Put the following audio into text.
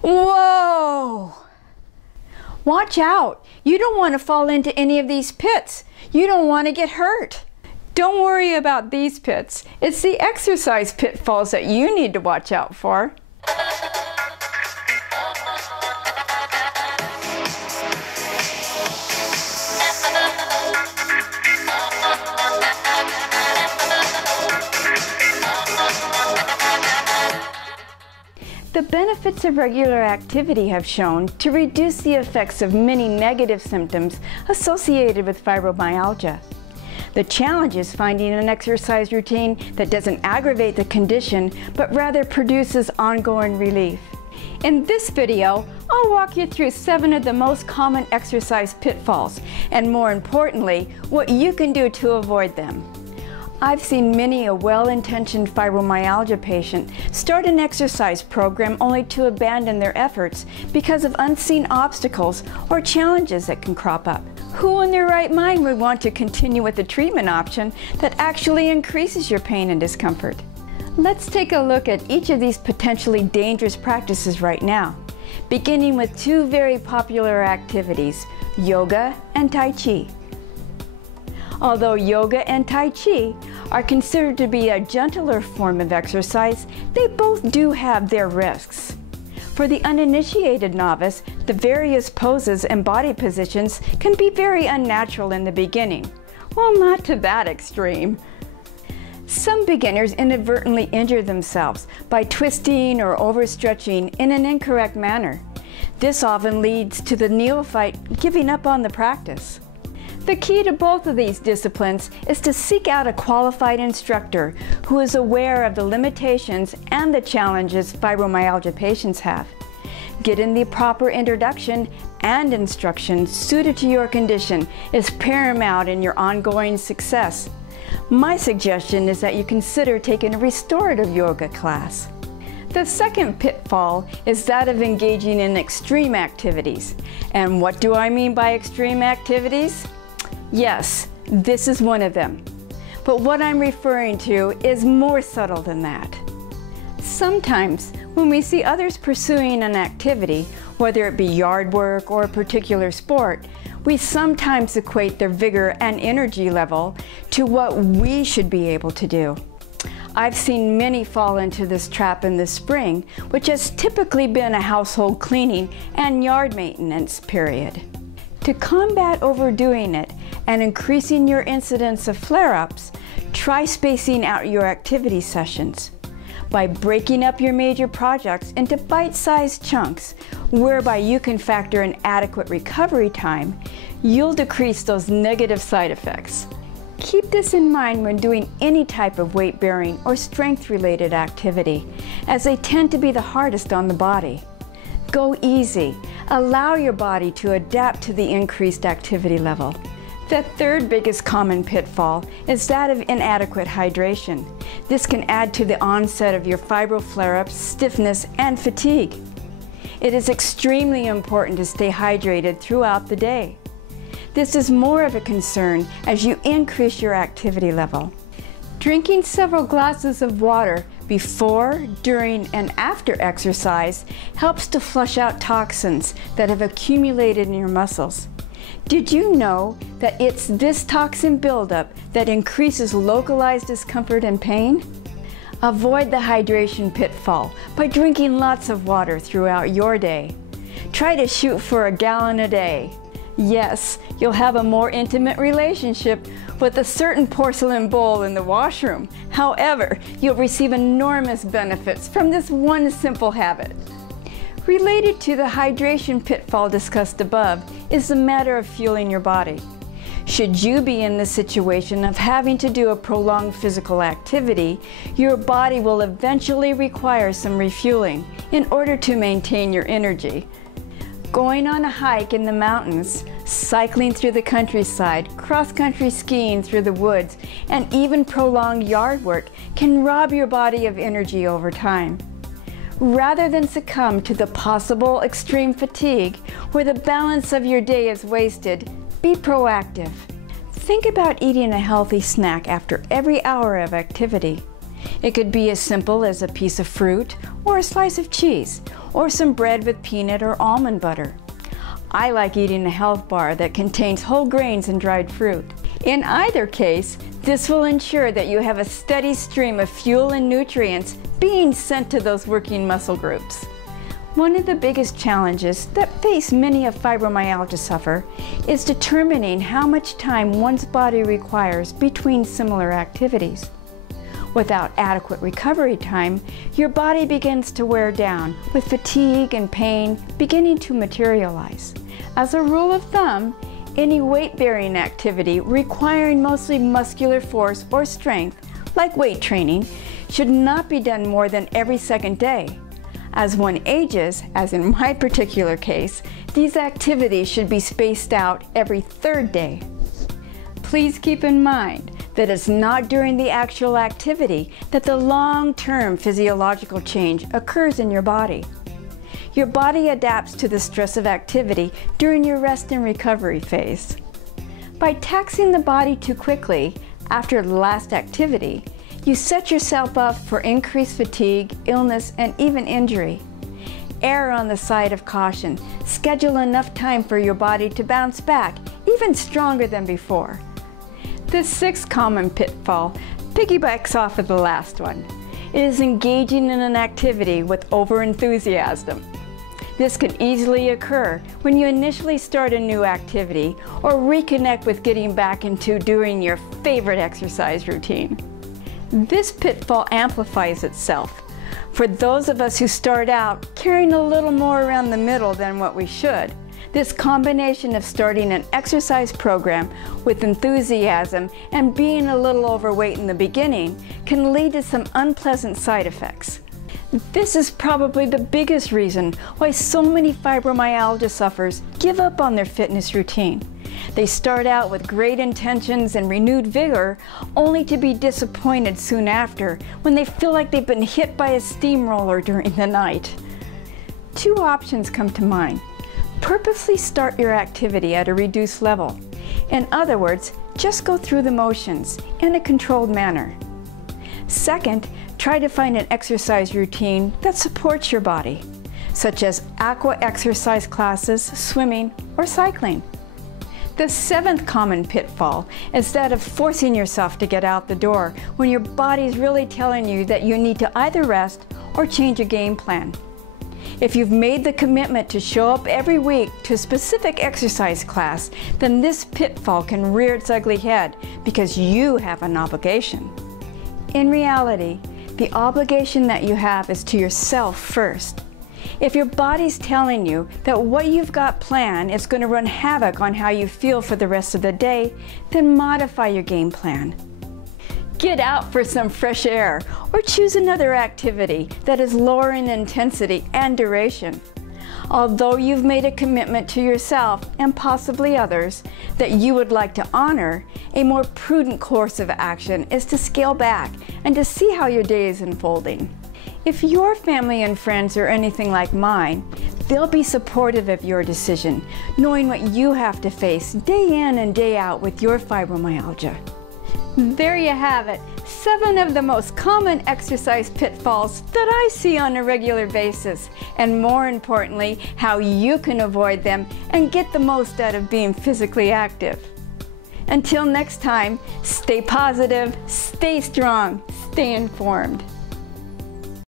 Whoa! Watch out! You don't want to fall into any of these pits. You don't want to get hurt. Don't worry about these pits. It's the exercise pitfalls that you need to watch out for. The benefits of regular activity have shown to reduce the effects of many negative symptoms associated with fibromyalgia. The challenge is finding an exercise routine that doesn't aggravate the condition, but rather produces ongoing relief. In this video, I'll walk you through 7 of the most common exercise pitfalls, and more importantly, what you can do to avoid them. I've seen many a well-intentioned fibromyalgia patient start an exercise program only to abandon their efforts because of unseen obstacles or challenges that can crop up. Who in their right mind would want to continue with a treatment option that actually increases your pain and discomfort? Let's take a look at each of these potentially dangerous practices right now, beginning with 2 very popular activities, yoga and Tai Chi. Although yoga and Tai Chi are considered to be a gentler form of exercise, they both do have their risks. For the uninitiated novice, the various poses and body positions can be very unnatural in the beginning. Well, not to that extreme. Some beginners inadvertently injure themselves by twisting or overstretching in an incorrect manner. This often leads to the neophyte giving up on the practice. The key to both of these disciplines is to seek out a qualified instructor who is aware of the limitations and the challenges fibromyalgia patients have. Getting the proper introduction and instruction suited to your condition is paramount in your ongoing success. My suggestion is that you consider taking a restorative yoga class. The second pitfall is that of engaging in extreme activities. And what do I mean by extreme activities? Yes, this is one of them. But what I'm referring to is more subtle than that. Sometimes, when we see others pursuing an activity, whether it be yard work or a particular sport, we sometimes equate their vigor and energy level to what we should be able to do. I've seen many fall into this trap in the spring, which has typically been a household cleaning and yard maintenance period. To combat overdoing it and increasing your incidence of flare-ups, try spacing out your activity sessions. By breaking up your major projects into bite-sized chunks, whereby you can factor in adequate recovery time, you'll decrease those negative side effects. Keep this in mind when doing any type of weight-bearing or strength-related activity, as they tend to be the hardest on the body. Go easy. Allow your body to adapt to the increased activity level. The third biggest common pitfall is that of inadequate hydration. This can add to the onset of your fibro flare-ups, stiffness, and fatigue. It is extremely important to stay hydrated throughout the day. This is more of a concern as you increase your activity level. Drinking several glasses of water before, during, and after exercise helps to flush out toxins that have accumulated in your muscles. Did you know that it's this toxin buildup that increases localized discomfort and pain? Avoid the hydration pitfall by drinking lots of water throughout your day. Try to shoot for a gallon a day. Yes, you'll have a more intimate relationship with a certain porcelain bowl in the washroom. However, you'll receive enormous benefits from this one simple habit. Related to the hydration pitfall discussed above is the matter of fueling your body. Should you be in the situation of having to do a prolonged physical activity, your body will eventually require some refueling in order to maintain your energy. Going on a hike in the mountains, cycling through the countryside, cross-country skiing through the woods, and even prolonged yard work can rob your body of energy over time. Rather than succumb to the possible extreme fatigue where the balance of your day is wasted, be proactive. Think about eating a healthy snack after every hour of activity. It could be as simple as a piece of fruit or a slice of cheese, or some bread with peanut or almond butter. I like eating a health bar that contains whole grains and dried fruit. In either case, this will ensure that you have a steady stream of fuel and nutrients being sent to those working muscle groups. One of the biggest challenges that face many of fibromyalgia suffer is determining how much time one's body requires between similar activities. Without adequate recovery time, your body begins to wear down, with fatigue and pain beginning to materialize. As a rule of thumb, any weight-bearing activity requiring mostly muscular force or strength, like weight training, should not be done more than every second day. As one ages, as in my particular case, these activities should be spaced out every third day. Please keep in mind that it's not during the actual activity that the long-term physiological change occurs in your body. Your body adapts to the stress of activity during your rest and recovery phase. By taxing the body too quickly after the last activity, you set yourself up for increased fatigue, illness, and even injury. Err on the side of caution. Schedule enough time for your body to bounce back, even stronger than before. The sixth common pitfall piggybacks off of the last one. It is engaging in an activity with overenthusiasm. This can easily occur when you initially start a new activity or reconnect with getting back into doing your favorite exercise routine. This pitfall amplifies itself for those of us who start out carrying a little more around the middle than what we should. This combination of starting an exercise program with enthusiasm and being a little overweight in the beginning can lead to some unpleasant side effects. This is probably the biggest reason why so many fibromyalgia sufferers give up on their fitness routine. They start out with great intentions and renewed vigor, only to be disappointed soon after when they feel like they've been hit by a steamroller during the night. Two options come to mind. Purposely start your activity at a reduced level. In other words, just go through the motions in a controlled manner. Second, try to find an exercise routine that supports your body, such as aqua exercise classes, swimming, or cycling. The seventh common pitfall is that of forcing yourself to get out the door when your body's really telling you that you need to either rest or change your game plan. If you've made the commitment to show up every week to a specific exercise class, then this pitfall can rear its ugly head because you have an obligation. In reality, the obligation that you have is to yourself first. If your body's telling you that what you've got planned is going to run havoc on how you feel for the rest of the day, then modify your game plan. Get out for some fresh air or choose another activity that is lower in intensity and duration. Although you've made a commitment to yourself and possibly others that you would like to honor, a more prudent course of action is to scale back and to see how your day is unfolding. If your family and friends are anything like mine, they'll be supportive of your decision, knowing what you have to face day in and day out with your fibromyalgia. There you have it, 7 of the most common exercise pitfalls that I see on a regular basis, and more importantly, how you can avoid them and get the most out of being physically active. Until next time, stay positive, stay strong, stay informed.